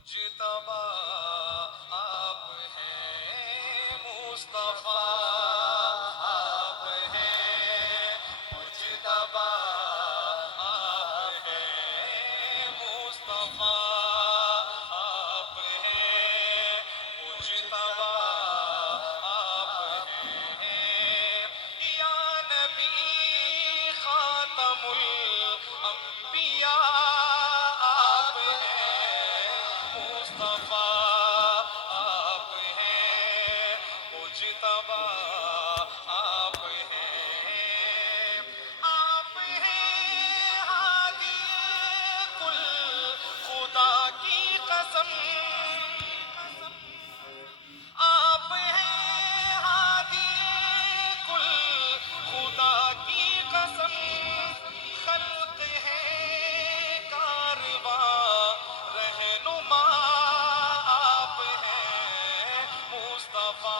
مجتبی آپ ہیں، مصطفیٰ آپ ہیں، مجتبی آپ ہیں، مصطفیٰ آپ ہیں، مجتبی آپ ہیں، یا نبی خاتم الانبیاء آپ ہیں، مصطفیٰ آپ ہیں، مجتبی آپ ہیں، آپ ہیں ہادی کل خدا کی قسم، آپ ہیں ہادی کل خدا کی قسم، خلق ہے کارواں رہنما آپ ہیں، مصطفیٰ